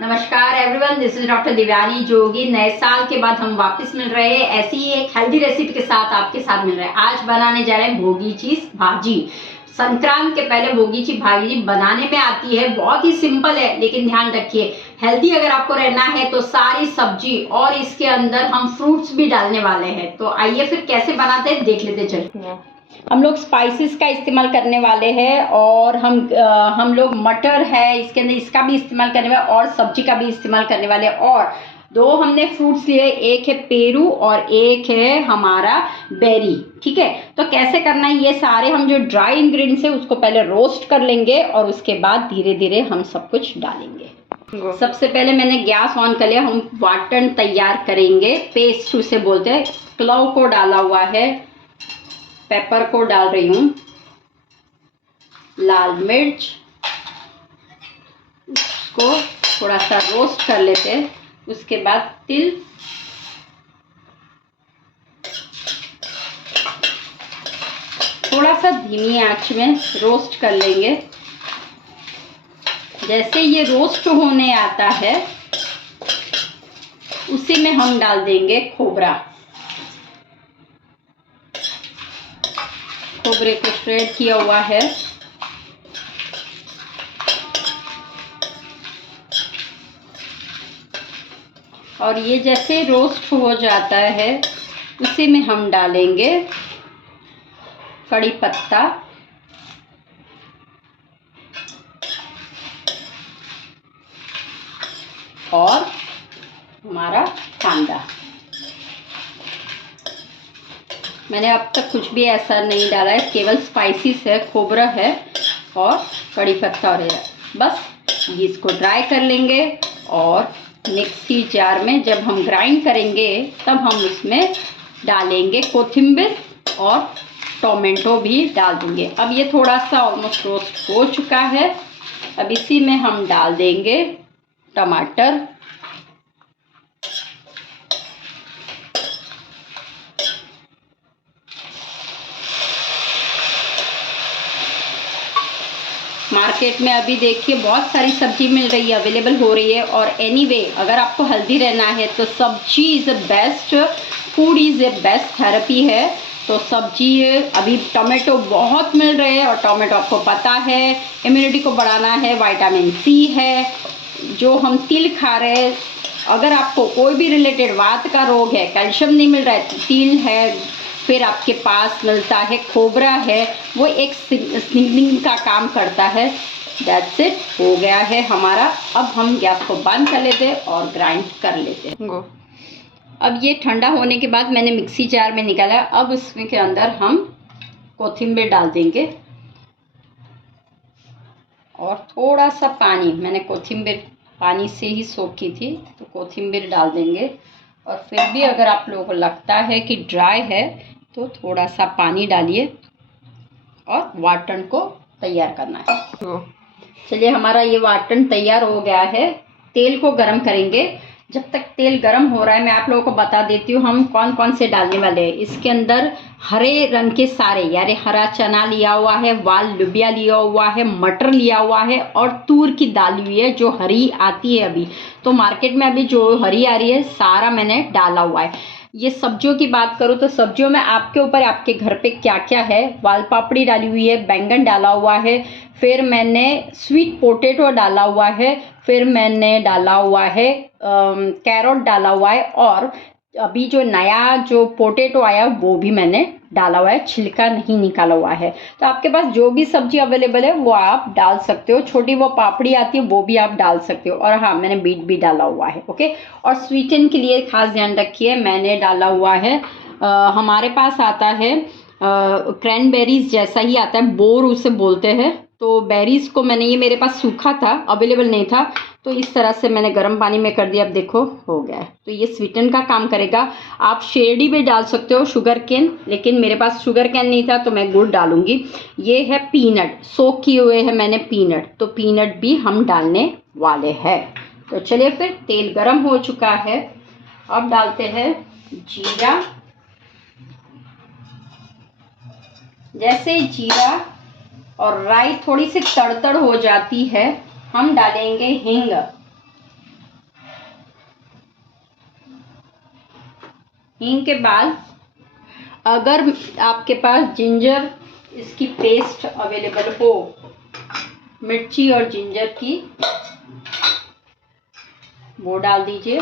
नमस्कार everyone, this is doctor Divyani Jogi. नए साल के बाद हम वापस मिल रहे हैं ऐसी ही एक हेल्दी रेसिपी के साथ आपके साथ मिल रहे हैं। आज बनाने जा रहे हैं भोगीची भाजी। संक्रांत के पहले भोगीची भाजी बनाने में आती है, बहुत ही सिंपल है, लेकिन ध्यान रखिए हेल्दी अगर आपको रहना है तो सारी सब्जी और इसके अंदर हम फ्रूट्स भी डालने वाले हैं। तो आइए फिर कैसे बनाते हैं देख लेते चलिए। हम लोग स्पाइसेस का इस्तेमाल करने वाले हैं और हम लोग मटर है इसके अंदर, इसका भी इस्तेमाल करने वाले और सब्जी का भी इस्तेमाल करने वाले। और दो हमने फ्रूट्स लिए, एक है पेरू और एक है हमारा बेरी। ठीक है, तो कैसे करना है, ये सारे हम जो ड्राई इंग्रेडिएंट्स है उसको पहले रोस्ट कर लेंगे और उसके बाद धीरे धीरे हम सब कुछ डालेंगे। सबसे पहले मैंने गैस ऑन कर लिया, हम वाटन तैयार करेंगे। पेस्ट उसे बोलते हैं। क्लव को डाला हुआ है, पेपर को डाल रही हूँ, लाल मिर्च, उसको थोड़ा सा रोस्ट कर लेते हैं। उसके बाद तिल, थोड़ा सा धीमी आंच में रोस्ट कर लेंगे। जैसे ये रोस्ट होने आता है उसी में हम डाल देंगे खोबरा। खोबरे को श्रेड किया हुआ है। और ये जैसे रोस्ट हो जाता है उसी में हम डालेंगे कड़ी पत्ता और हमारा कांदा। मैंने अब तक कुछ भी ऐसा नहीं डाला है, केवल स्पाइसेस है, खोबरा है और कड़ी पत्ता और है। बस इसको ड्राई कर लेंगे और मिक्सी जार में जब हम ग्राइंड करेंगे तब हम उसमें डालेंगे कोथिम्बीर और टोमेटो भी डाल देंगे। अब ये थोड़ा सा ऑलमोस्ट रोस्ट हो चुका है। अब इसी में हम डाल देंगे टमाटर, मार्केट में अभी देखिए बहुत सारी सब्जी मिल रही है, अवेलेबल हो रही है। और एनीवे अगर आपको हेल्दी रहना है तो सब्जी is the best, food is the best therapy है। तो सब्जी अभी टोमेटो बहुत मिल रहे हैं और टोमेटो आपको पता है इम्यूनिटी को बढ़ाना है, विटामिन सी है। जो हम तिल खा रहे हैं, अगर आपको कोई भी रिलेटेड वात का रोग है, कैल्शियम नहीं मिल रहा है तो तिल है। फिर आपके पास मिलता है खोबरा है, वो एक स्निग्निंग का काम करता है। दैट्स इट, हो गया है हमारा। अब हम गैस को बंद कर लेते हैं और ग्राइंड कर लेते हैं। अब ये ठंडा होने के बाद मैंने मिक्सी जार में निकाला। अब उसमें के अंदर हम कोथिम्बीर डाल देंगे और थोड़ा सा पानी, मैंने कोथिम्बीर पानी से ही सोख की थी तो कोथिम्बीर डाल देंगे। और फिर भी अगर आप लोगों को लगता है कि ड्राई है तो थोड़ा सा पानी डालिए और वाटन को तैयार करना है। चलिए हमारा ये वाटन तैयार हो गया है। तेल को गरम करेंगे। जब तक तेल गरम हो रहा है मैं आप लोगों को बता देती हूँ हम कौन कौन से डालने वाले हैं। इसके अंदर हरे रंग के सारे, यानी हरा चना लिया हुआ है, वाल लुबिया लिया हुआ है, मटर लिया हुआ है और तूर की दाल हुई है जो हरी आती है अभी। तो मार्केट में अभी जो हरी आ रही है सारा मैंने डाला हुआ है। ये सब्जियों की बात करूँ तो सब्जियों में आपके ऊपर, आपके घर पे क्या क्या है। वाल पापड़ी डाली हुई है, बैंगन डाला हुआ है, फिर मैंने स्वीट पोटैटो डाला हुआ है, फिर मैंने डाला हुआ है कैरोट डाला हुआ है और अभी जो नया जो पोटैटो आया वो भी मैंने डाला हुआ है, छिलका नहीं निकाला हुआ है। तो आपके पास जो भी सब्जी अवेलेबल है वो आप डाल सकते हो। छोटी वो पापड़ी आती है वो भी आप डाल सकते हो। और हाँ, मैंने बीट भी डाला हुआ है। ओके, और स्वीटन के लिए खास ध्यान रखिए मैंने डाला हुआ है हमारे पास आता है क्रैनबेरीज जैसा ही आता है, बोर उसे बोलते हैं। तो बेरीज को मैंने, ये मेरे पास सूखा था, अवेलेबल नहीं था, तो इस तरह से मैंने गर्म पानी में कर दिया। अब देखो हो गया है। तो ये स्वीटन का काम करेगा। आप शेरडी भी डाल सकते हो, शुगर केन, लेकिन मेरे पास शुगर केन नहीं था तो मैं गुड़ डालूंगी। ये है पीनट, सोक किए हुए है मैंने पीनट, तो पीनट भी हम डालने वाले हैं। तो चलिए फिर तेल गरम हो चुका है। अब डालते हैं जीरा। जैसे जीरा और राई थोड़ी सी तड़तड़ हो जाती है हम डालेंगे हींग। हींग के बाद अगर आपके पास जिंजर इसकी पेस्ट अवेलेबल हो, मिर्ची और जिंजर की, वो डाल दीजिए।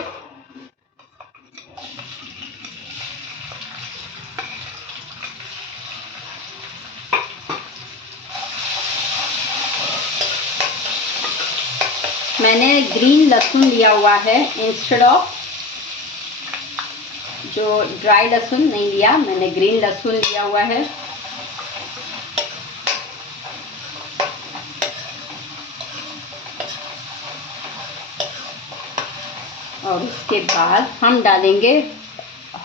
मैंने ग्रीन लहसुन लिया हुआ है इंस्टेड ऑफ जो ड्राई लहसुन नहीं लिया, मैंने ग्रीन लहसुन लिया हुआ है। और उसके बाद हम डालेंगे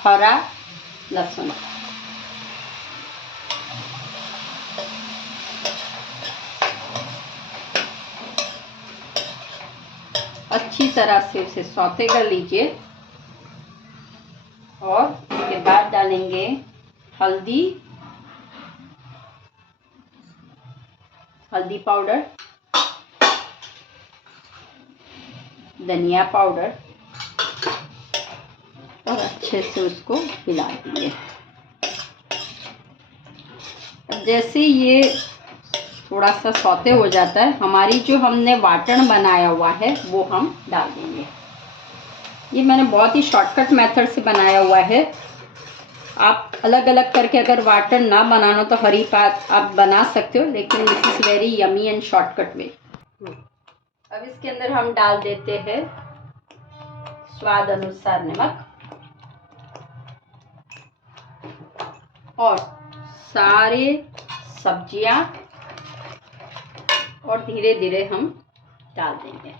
हरा लहसुन। अच्छी तरह से उसे सौते कर लीजिए। और उसके बाद डालेंगे हल्दी पाउडर, धनिया पाउडर, और अच्छे से उसको हिला देंगे। जैसे ये थोड़ा सा सौते हो जाता है, हमारी जो हमने वाटण बनाया हुआ है वो हम डाल देंगे। ये मैंने बहुत ही शॉर्टकट मेथड से बनाया हुआ है। आप अलग अलग करके अगर वाटण ना बनाना तो हरी पात आप बना सकते हो, लेकिन this is very yummy and shortcut way. अब इसके अंदर हम डाल देते हैं स्वाद अनुसार नमक, और सारे सब्जियां, और धीरे धीरे हम डाल देंगे।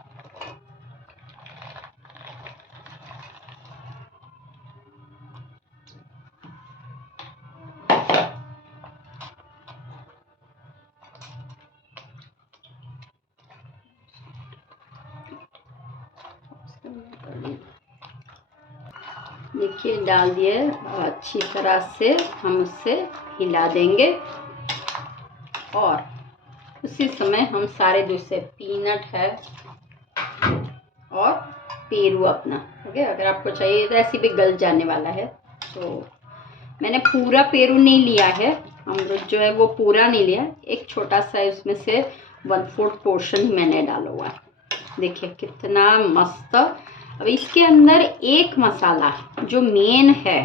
देखिए डाल दिए, अच्छी तरह से हम उसे हिला देंगे। और उसी समय हम सारे दूसरे पीनट है और पेरू अपना, ओके, अगर आपको चाहिए तो ऐसे भी गल जाने वाला है। तो मैंने पूरा पेरू नहीं लिया है, अमरूद जो है वो पूरा नहीं लिया, एक छोटा सा उसमें से 1/4 पोर्शन ही मैंने डाला हुआ है। देखिए कितना मस्त। अब इसके अंदर एक मसाला जो मेन है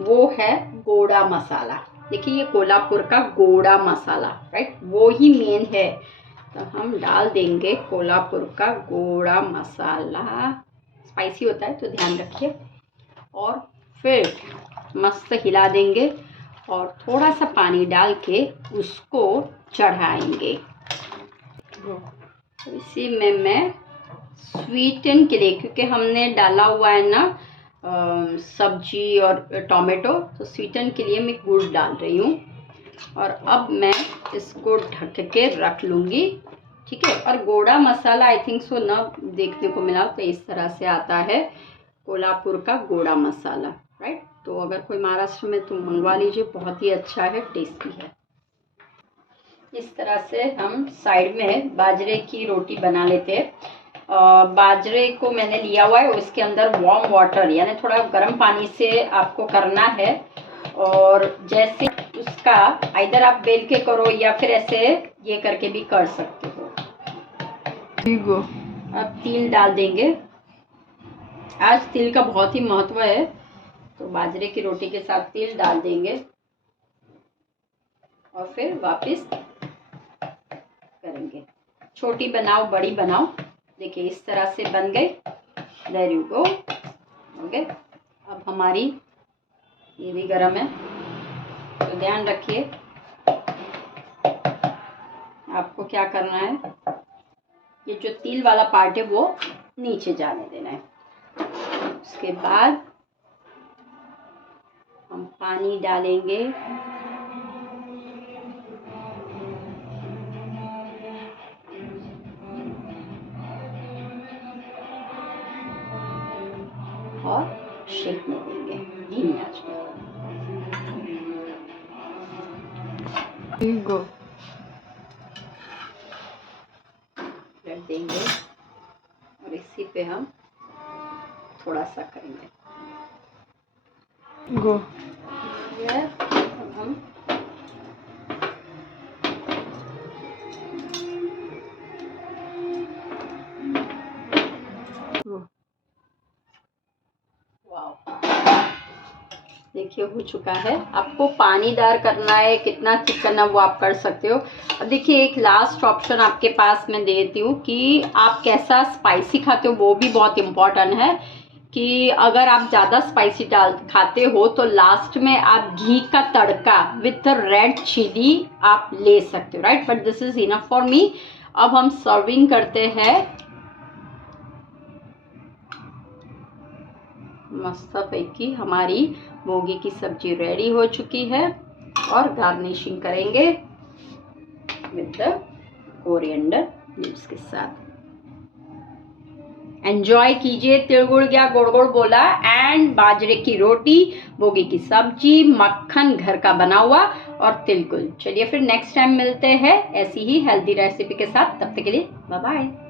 वो है गोड़ा मसाला। देखिए ये कोल्हापुर का गोड़ा मसाला, राइट, वो ही मेन है। तो हम डाल देंगे कोल्हापुर का गोड़ा मसाला। स्पाइसी होता है तो ध्यान रखिए। और फिर मस्त हिला देंगे और थोड़ा सा पानी डाल के उसको चढ़ाएंगे। तो इसी में मैं स्वीटन के लिए, क्योंकि हमने डाला हुआ है ना सब्जी और टोमेटो, तो स्वीटन के लिए मैं गुड़ डाल रही हूँ। और अब मैं इसको ढक के रख लूँगी, ठीक है। और गोड़ा मसाला आई थिंक सो ना देखने को मिला, तो इस तरह से आता है कोल्हापुर का गोड़ा मसाला, राइट। तो अगर कोई महाराष्ट्र में तो मंगवा लीजिए, बहुत ही अच्छा है, टेस्टी है। इस तरह से हम साइड में बाजरे की रोटी बना लेते हैं। बाजरे को मैंने लिया हुआ है, उसके अंदर वार्म वाटर यानी थोड़ा गर्म पानी से आपको करना है। और जैसे उसका इधर आप बेल के करो या फिर ऐसे ये करके भी कर सकते हो। अब तिल डाल देंगे। आज तिल का बहुत ही महत्व है, तो बाजरे की रोटी के साथ तिल डाल देंगे और फिर वापस करेंगे। छोटी बनाओ बड़ी बनाओ, देखिए इस तरह से बन गई। There you go, okay. अब हमारी ये भी गरम है, तो ध्यान रखिए आपको क्या करना है, ये जो तिल वाला पार्ट है वो नीचे जाने देना है। उसके बाद हम पानी डालेंगे, और शेकने देंगे धीमी आंच पे। रख देंगे और इसी पे हम थोड़ा सा करेंगे। गो ये अब हम देखिए हो चुका है। आपको पानीदार करना है, कितना थिक करना वो आप कर सकते हो। अब देखिए एक लास्ट ऑप्शन आपके पास मैं देती हूँ कि आप कैसा स्पाइसी खाते हो, वो भी बहुत इम्पोर्टेंट है। कि अगर आप ज़्यादा स्पाइसी खाते हो तो लास्ट में आप घी का तड़का विथ रेड चिली आप ले सकते हो, right. But this is enough for me. अब हम सर्विंग करते हैं। मस्त पैकी हमारी मोगी की सब्जी रेडी हो चुकी है और गार्निशिंग करेंगे विद द कोरिएंडर लीव्स के साथ। एंजॉय कीजिए। तिल गुड़ गया, गुड़ गुड़ बोला, एंड बाजरे की रोटी, मोगी की सब्जी, मक्खन घर का बना हुआ और तिलकुल। चलिए फिर नेक्स्ट टाइम मिलते हैं ऐसी ही हेल्दी रेसिपी के साथ। तब तक के लिए बाय बाय।